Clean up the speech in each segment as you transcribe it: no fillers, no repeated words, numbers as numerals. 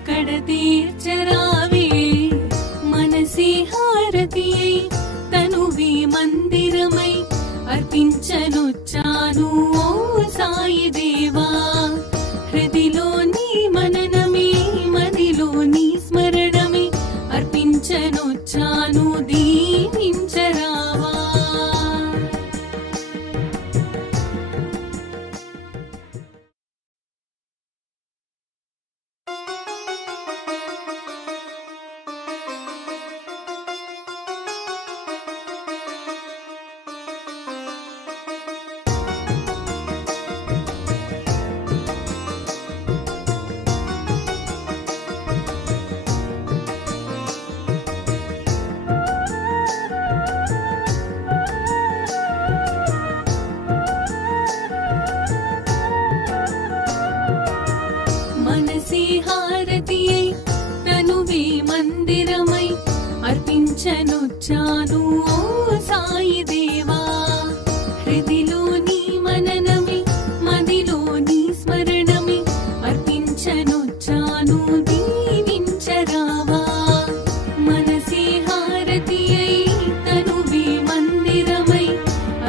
రాకడ తీర్చరావే మనసే హారతియై తనువే మందిరమై అర్పించనొచ్చాను ఓ సాయి దేవా హృదిలోని మననమే మదిలోని స్మరణమే అర్పించనొచ్చాను దీవించరావా మనసే హారతియై తనువే మందిరమై అర్పించనొచ్చాను ఓ సాయి దేవా హృదిలోని మననమే మదిలోని స్మరణమే అర్పించనొచ్చాను దీవించరావా మనసే హారతియై తనువే మందిరమై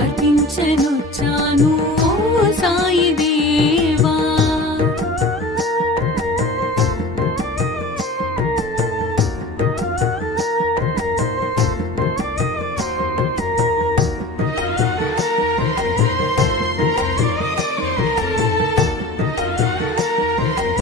అర్పించనొచ్చాను